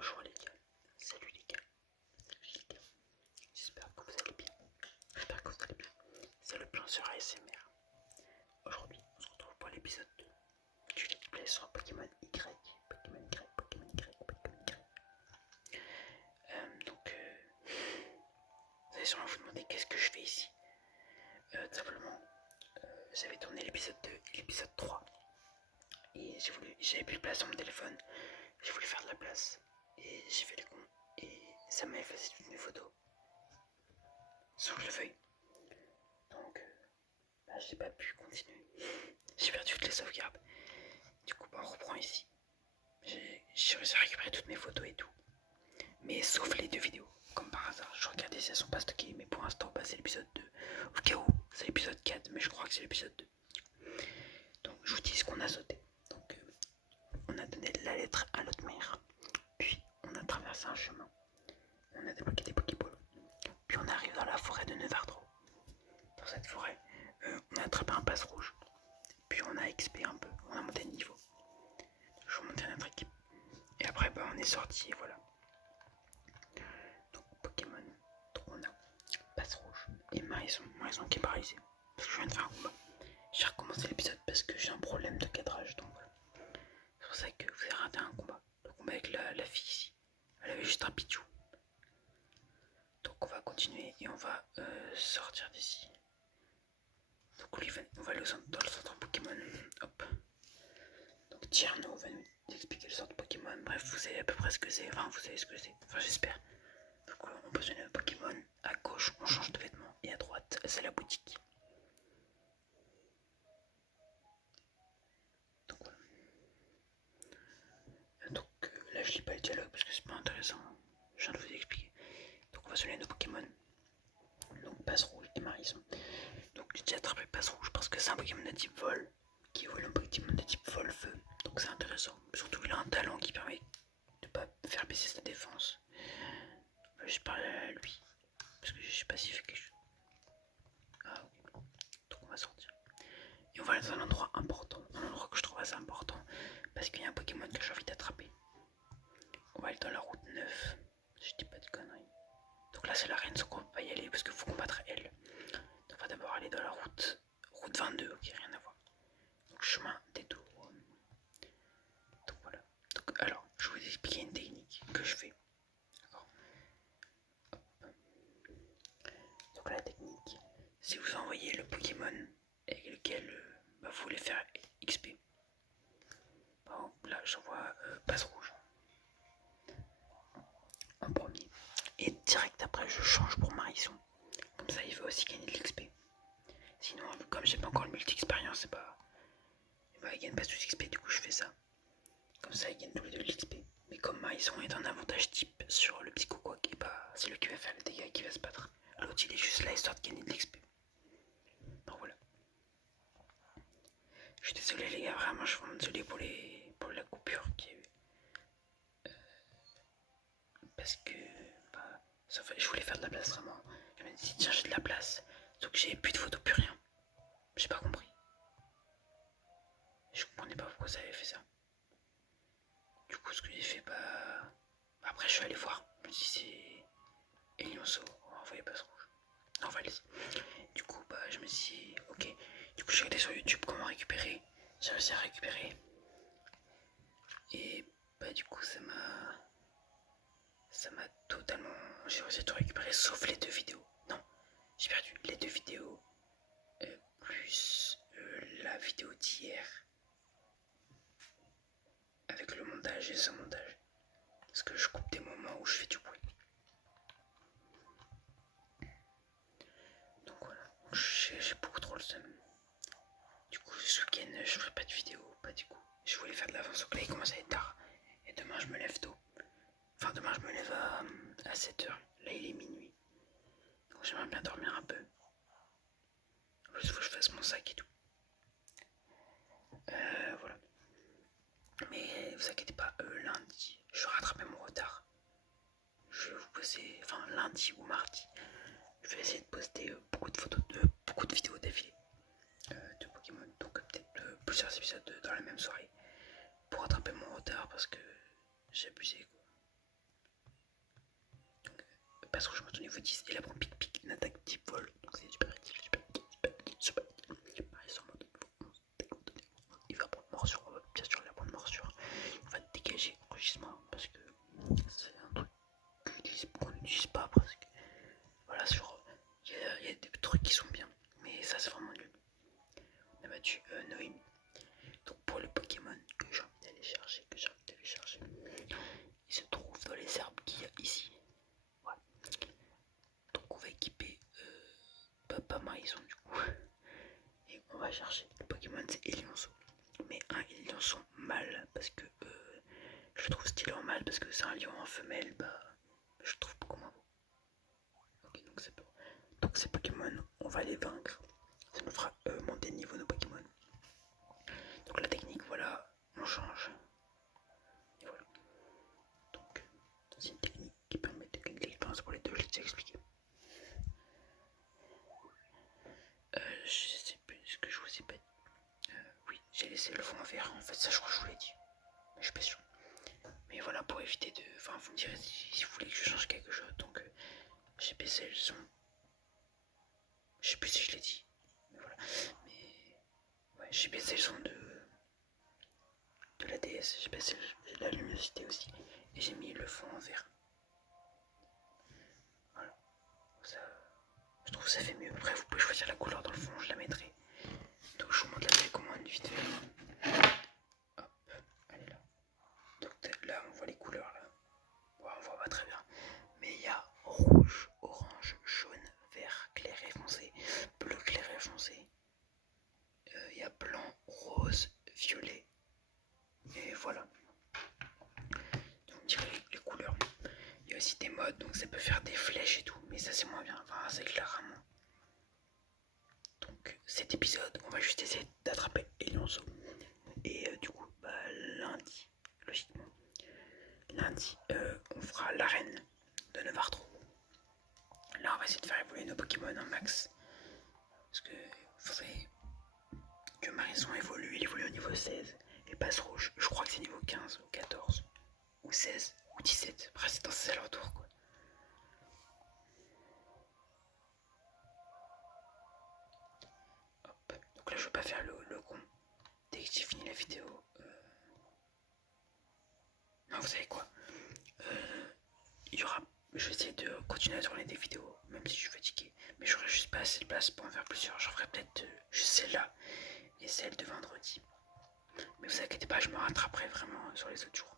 Bonjour les gars, salut les gars, j'espère que vous allez bien, c'est le plan sur ASMR. Aujourd'hui, on se retrouve pour l'épisode 2 du Let's Play sur Pokémon Y. Vous allez sûrement vous demander qu'est-ce que je fais ici. Tout simplement, j'avais tourné l'épisode 2 et l'épisode 3 et j'avais plus de place sur mon téléphone, j'ai voulu faire de la place et j'ai fait les cons et ça m'a effacé toutes mes photos sans que je le veuille. Donc j'ai pas pu continuer. J'ai perdu toutes les sauvegardes. Du coup on reprend ici. J'ai réussi à récupérer toutes mes photos et tout. Mais sauf les 2 vidéos. Comme par hasard. Je regardais si elles sont pas stockées. Mais pour l'instant c'est l'épisode 2. Au cas où c'est l'épisode 4. Mais je crois que c'est l'épisode 2. Donc je vous dis ce qu'on a sauté. Donc on a donné la lettre à notre mère. Puis on a traversé un chemin. On a débloqué des Pokéballs. Puis on arrive dans la forêt de Nevardro. Dans cette forêt, on a attrapé un passe rouge. Puis on a XP un peu, on a monté de niveau. Je vais monter à notre équipe. Et après, on est sorti et voilà. Donc Pokémon, on a passe rouge et Maison qui est paralysée. Parce que je viens de faire un combat. J'ai recommencé l'épisode parce que j'ai un problème de cadrage. Donc voilà. C'est pour ça que vous avez raté un combat. Le combat avec la fille ici. Elle avait juste un pichou. Donc on va continuer et on va sortir d'ici. Donc on va aller dans le centre Pokémon. Hop. Donc Tierno va nous expliquer le centre Pokémon. Bref, vous savez à peu près ce que c'est. Enfin, vous savez ce que c'est. Enfin, j'espère. Donc on positionne le Pokémon. À gauche, on change de vêtements. Et à droite, c'est la boutique. Donc voilà. Donc là, je lis pas le dialogue parce que c'est pas intéressant. Je viens de vous expliquer. Donc on va soigner nos Pokémon. Donc Passe Rouge et Marison. Donc j'ai déjà attrapé Passe Rouge parce que c'est un Pokémon de type vol qui vole un Pokémon de type vol feu. Donc c'est intéressant. Surtout il a un talent qui permet de pas faire baisser sa défense. Je parle à lui parce que je sais pas s'il fait quelque chose. Ah ok. Donc on va sortir. Et on va aller dans un endroit important. Un endroit que je trouve assez important parce qu'il y a un Pokémon que j'ai envie d'attraper. On va aller dans la route 9. Je dis pas de conneries. Donc là c'est l'arène, donc on peut pas y aller parce qu'il faut combattre elle. Donc on va d'abord aller dans la route 22, ok, rien à voir. Donc chemin détour. Donc voilà. Donc alors, je vais vous expliquer une technique que je fais. D'accord. Donc la technique, si vous envoyez le Pokémon avec lequel vous voulez faire XP. Bon, là j'envoie Passe Rouge en premier. Et direct après je change pour Marisson. Comme ça il veut aussi gagner de l'XP. Sinon, comme j'ai pas encore le multi-expérience, c'est pas. Il gagne pas tout l'XP, du coup je fais ça. Comme ça, ils gagnent tous les deux de l'XP. Mais comme Maison est un avantage type sur le Psycho Quack, et bah c'est lui qui va faire le dégât et qui va se battre. L'autre il est juste là histoire de gagner de l'XP. Donc voilà. Je suis désolé les gars, vraiment je suis vraiment désolé pour la coupure qu'il y a eu. Parce que je voulais faire de la place vraiment. Je me dit tiens j'ai de la place. Donc j'ai plus de photos, plus rien. J'ai pas compris. Je comprenais pas pourquoi ça avait fait ça. Du coup ce que j'ai fait après je suis allé voir. Je me suis dit c'est Elionso, on va envoyer Passe Rouge. Non Valise. Du coup je me suis dit ok. Du coup j'ai regardé sur YouTube comment récupérer. J'ai réussi à récupérer. Et du coup ça m'a totalement. J'ai réussi à tout récupérer sauf les 2 vidéos. Non, j'ai perdu les 2 vidéos plus la vidéo d'hier avec le montage et sans montage. Parce que je coupe des moments où je fais du bruit. Donc voilà, j'ai beaucoup trop le seum. Du coup ce week-end je ferai pas de vidéo, pas du coup. Je voulais faire de l'avance au là il commence à être tard. Et demain je me lève tôt. Enfin demain je me lève à 7h. Là il est minuit. Donc j'aimerais bien dormir un peu. En plus il faut que je fasse mon sac et tout. Voilà. Mais vous inquiétez pas, lundi je vais rattraper mon retard. Je vais vous poster, enfin lundi ou mardi, je vais essayer de poster beaucoup de vidéos d'affilée de Pokémon. Donc peut-être plusieurs épisodes dans la même soirée pour rattraper mon retard parce que j'ai abusé quoi. passe rouge monte au niveau 10 et là prend pic, une attaque type vol. Donc c'est super utile, super utile, super utile, super utile. Pareil sur mode niveau 11, il va prendre morsure, bien sûr il va prendre morsure. Il va dégager rugissement parce que c'est un truc qu'on n'utilise pas presque. Voilà, sur il y a des trucs qui sont bien, mais ça c'est vraiment nul. On a battu Noémie. Donc pour le Pokémon que j'ai envie d'aller chercher, il se trouve dans les herbes qu'il y a ici. Ouais. Donc on va équiper Papamaison du coup. Et on va chercher. Le Pokémon c'est Elionceau. Mais un Elionceau mâle parce que je le trouve stylé en mâle parce que c'est un lion en femelle, bah je trouve beaucoup moins beau. Ok, donc c'est bon. Donc ces Pokémon, on va les vaincre. Ça nous fera monter de niveau nos Pokémon. Donc la technique, voilà, on change. Et voilà. Donc c'est une technique qui permet de gagner de l'expérience pour les deux, je l'ai déjà expliqué. Je sais plus ce que je vous ai pas dit. Oui, j'ai laissé le fond vert, en fait ça je crois que je vous l'ai dit. Mais je suis pas sûr. Mais voilà, pour éviter de... Enfin, vous me direz si vous voulez que je change quelque chose. Donc j'ai baissé le son. Je sais plus si je l'ai dit. Mais voilà. Mais ouais, j'ai baissé le son de la DS, j'ai baissé la luminosité aussi. Et j'ai mis le fond en vert. Voilà. Ça, je trouve que ça fait mieux. Après, vous pouvez choisir la couleur dans le fond, je la mettrai. Donc je vous montre la télécommande vite fait. Hop, elle est là. Donc là, on voit les couleurs là. Ouais, on voit pas très bien. Mais il y a rouge, orange, jaune, vert, clair et foncé, bleu clair et foncé. Il y a blanc, rose, violet. Et voilà. Donc, on dirait les couleurs. Il y a aussi des modes, donc ça peut faire des flèches et tout, mais ça c'est moins bien, enfin c'est clairement. Donc cet épisode, on va juste essayer d'attraper Elionceau. Et du coup, lundi, logiquement, lundi, on fera l'arène de Nevartro. Là, on va essayer de faire évoluer nos Pokémon en max. Parce que faudrait que Marison évolue, il évolue au niveau 16. Et passe rouge, je crois que c'est niveau 15 ou 14 ou 16 ou 17. Après, c'est dans ses alentours quoi. Hop. Donc là, je veux pas faire le con. Dès que j'ai fini la vidéo. Non, vous savez quoi, il y aura. Je vais essayer de continuer à tourner des vidéos, même si je suis fatigué. Mais j'aurai juste pas assez de place pour en faire plusieurs. J'en ferai peut-être juste celle-là et celle de vendredi. Mais vous inquiétez pas, je me rattraperai vraiment sur les autres jours.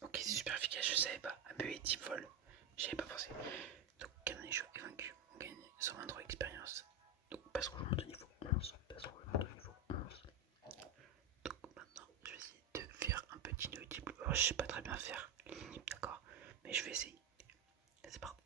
Ok, c'est super efficace, je savais pas. Un peu type vol, j'avais pas pensé. Donc, Carnage est vaincu. On gagne 123 expérience. Donc, passe rouge monte au niveau 11. Passe rouge monte au niveau 11. Donc, maintenant, je vais essayer de faire un petit nœud type. Oh, je sais pas très bien faire les lignes, d'accord. Mais je vais essayer. C'est parti.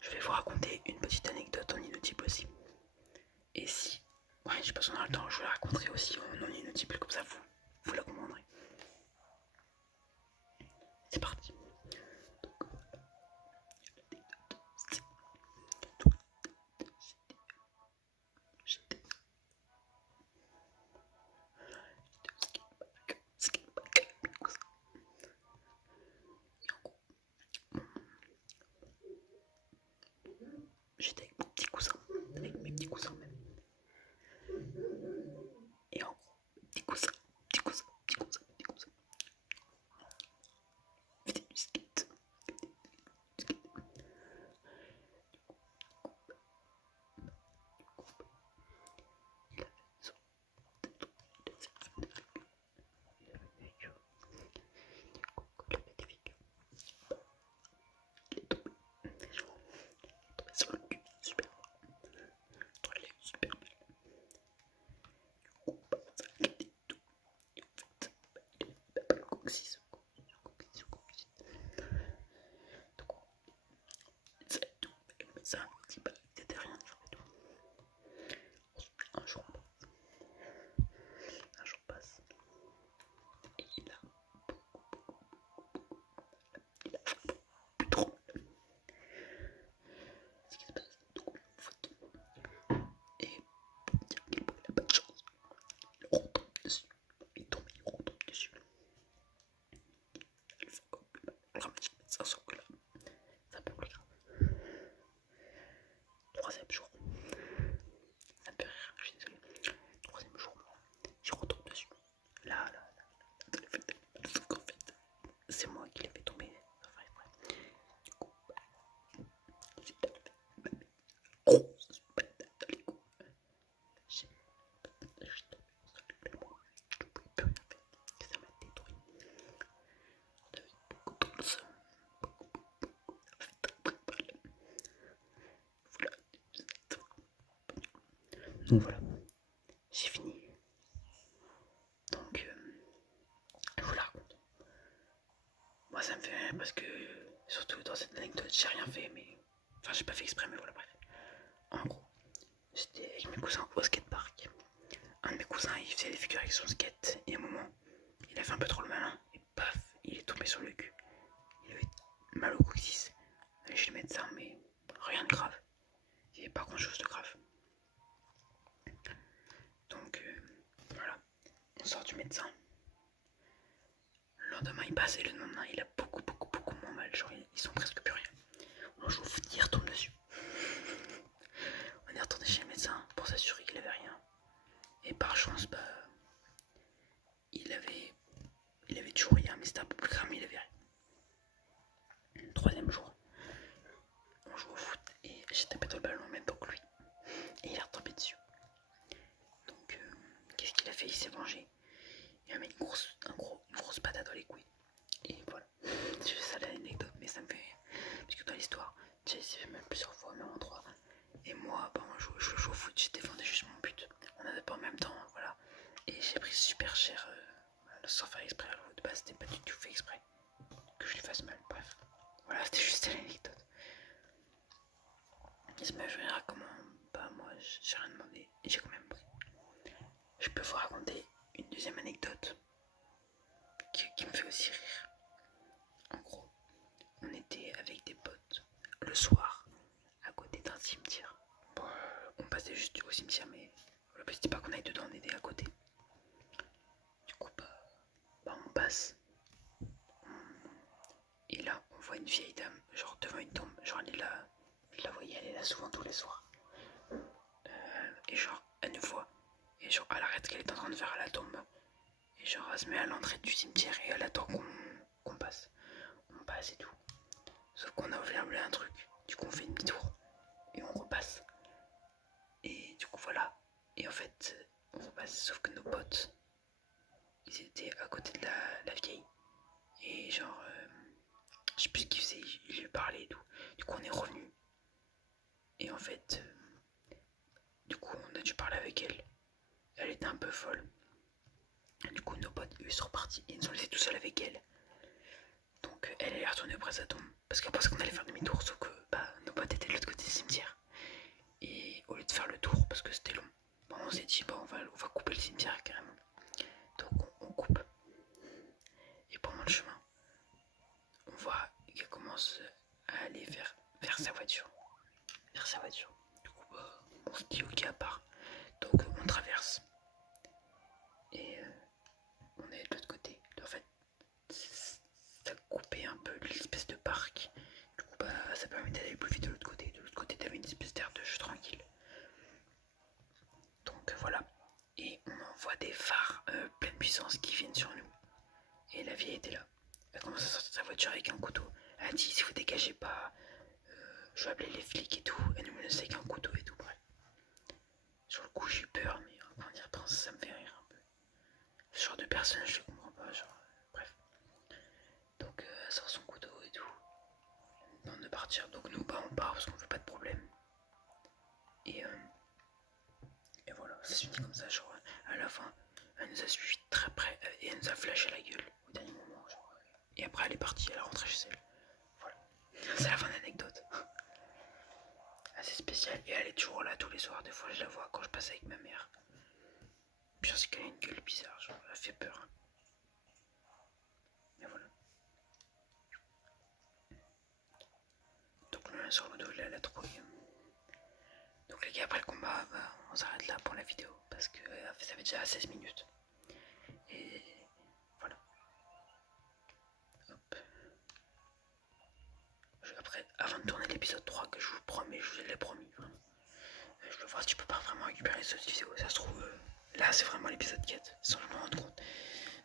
Je vais vous raconter une petite anecdote en inotype aussi. Et si, ouais, je sais pas si on a le temps, je vous la raconterai aussi en inotype, comme ça vous la comprendrez. C'est parti. J'étais avec mon petit cousin, avec mes petits cousins même. Et en gros, mes petits cousins, médecin me dit bah c'était rien du tout. Un jour passe et il a plus trop ce qui se passe. Donc on faute et pour dire qu'il n'a pas de chance, il retombe dessus. Il retombe dessus. Elle fait encore plus mal. On ramène chez le médecin sauf que là c'est un peu plus grave. Troisième jour, ça me fait rire, je suis désolé. Troisième jour, il retombe dessus. Là, sauf qu'en fait, c'est moi qui l'ai fait tomber. Enfin, bref. Du coup, j'ai tapé ma grosse patate dans les coups. J'ai tombé sur le moi. Je ne pouvais plus rien faire. Ça m'a détruit. J'avais beaucoup trop de seum. Ça fait très mal. Voilà. Donc voilà, j'ai fini. Donc, je vous la raconte. Moi, ça me fait rire parce que, surtout dans cette anecdote, j'ai rien fait, mais. Enfin, j'ai pas fait exprès, mais voilà, bref. En gros, j'étais avec mes cousins au skatepark. Un de mes cousins, il faisait des figures avec son skate, et à un moment, il a fait un peu trop le malin, et paf, il est tombé sur le cul. Il avait mal au coccyx. On allait chez le médecin, mais rien de grave. Il n'y avait pas grand chose de grave. Donc, voilà. On sort du médecin. Le lendemain, il passe, et le lendemain, il a beaucoup moins mal. Genre, ils sont presque plus rien. On joue au foot, il retombe dessus. On est retourné chez le médecin pour s'assurer qu'il avait rien. Et par chance, bah, il avait toujours rien, mais c'était un peu plus grave, mais il avait rien. Troisième jour, on joue au foot et j'ai tapé dans le ballon en même temps que lui. Et il est retombé dessus. Donc, qu'est-ce qu'il a fait? Il s'est vengé. Il a mis une grosse patate dans les couilles. Et voilà. C'est juste ça l'anecdote, mais ça me fait rire. Parce que dans l'histoire, j'ai essayé même plusieurs fois, même en 3. Et moi, bah, je joue au foot, j'ai défendu juste mon but. On n'avait pas en même temps, voilà. Et j'ai pris super cher sans faire exprès. Alors de base, c'était pas du tout fait exprès que je lui fasse mal. Bref, voilà, c'était juste l'anecdote. Et ça m'a fait rire comment, bah, moi, j'ai rien demandé et j'ai quand même pris. Je peux vous raconter une deuxième anecdote qui me fait aussi rire. En gros, on était avec des potes le soir à côté d'un cimetière. Bon, on passait juste au cimetière, mais le but c'était pas qu'on aille dedans, on était à côté. Du coup, bah on passe. Et là, on voit une vieille dame, genre devant une tombe. Genre, elle est là, je la voyais, elle est là souvent tous les soirs. Et genre, elle nous voit. Et genre, elle arrête ce qu'elle est en train de faire à la tombe. Et genre, elle se met à l'entrée du cimetière et elle attend qu'on passe. On passe et tout. Sauf qu'on a oublié un truc. Du coup, on fait demi-tour et on repasse. Et du coup, voilà. Et en fait, on repasse. Sauf que nos potes, ils étaient à côté de la vieille. Et genre, je sais plus ce qu'il faisait, il lui parlait et tout. Du coup, on est revenu. Et en fait, du coup, on a dû parler avec elle. Elle était un peu folle. Du coup, nos potes, eux, ils sont repartis. Ils nous ont laissés tout seuls avec elle. Donc, elle est retournée auprès de sa tombe. Parce qu'elle pensait qu'on allait faire demi-tour. Sauf que nos potes étaient de l'autre côté du cimetière. Et au lieu de faire le tour, parce que c'était long, on s'est dit, on va couper le cimetière carrément. Donc, on coupe. Et pendant le chemin, on voit qu'elle commence à aller vers sa voiture. Vers sa voiture. Du coup, on se dit, ok, à part. Donc, on traverse. Et on est de l'autre côté. En fait, ça coupait un peu l'espèce de parc. Du coup, ça permettait d'aller plus vite de l'autre côté. De l'autre côté, t'avais une espèce d'air de jeu tranquille. Donc voilà. Et on envoie des phares pleine puissance qui viennent sur nous. Et la vieille était là. Elle commence à sortir de sa voiture avec un couteau. Elle a dit, si vous dégagez pas, je vais appeler les flics et tout. Elle nous menace avec un couteau et tout. Bref. Sur le coup, j'ai eu peur, mais quand on y repense, ça me fait rire un peu. Ce genre de personne, je le comprends pas. Genre, bref. Donc, elle sort son couteau et tout. On de partir. Donc, nous, on part parce qu'on veut pas de problème. Et voilà, ça se finit comme ça. Genre, à la fin, elle nous a suivi très près et elle nous a flashé la gueule au dernier moment. Genre, et après, elle est partie, elle est rentrée chez elle. Voilà. C'est la fin de l'anecdote. les soirs, des fois je la vois quand je passe avec ma mère. Puis je sais qu'elle a une gueule bizarre, genre elle fait peur. Mais voilà. Donc le 1 sur le dos, là, elle a trouvé. Donc les gars, après le combat, bah, on s'arrête là pour la vidéo parce que ça fait déjà 16 minutes. Et voilà. Hop. Après, avant de tourner l'épisode 3, que je vous promets, je vous l'ai promis. Je veux voir si tu peux pas vraiment récupérer les autres vidéos. Ça se trouve, là c'est vraiment l'épisode 4, sans je me rendre compte.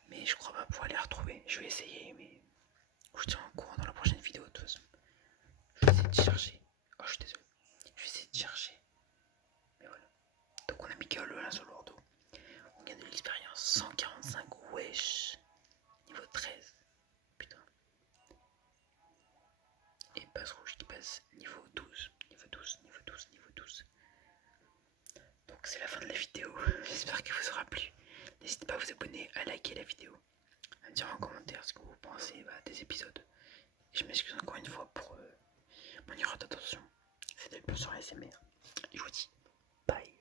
Mais je crois pas pouvoir les retrouver. Je vais essayer, mais je tiens en courant dans la prochaine vidéo de toute façon. Je vais essayer de chercher. Oh, je suis désolé. Je vais essayer de chercher. Mais voilà. Donc on a mis KO le 1 sur le dos. On gagne de l'expérience. 145, wesh. Niveau 13. Putain. Et passe rouge qui passe niveau 12. Niveau 12, niveau 12, niveau 12. Donc c'est la fin de la vidéo. J'espère qu'elle vous aura plu. N'hésitez pas à vous abonner, à liker la vidéo, à me dire en commentaire ce que vous pensez des épisodes. Et je m'excuse encore une fois pour mon erreur d'attention. C'était le plus sur ASMR. Et je vous dis bye.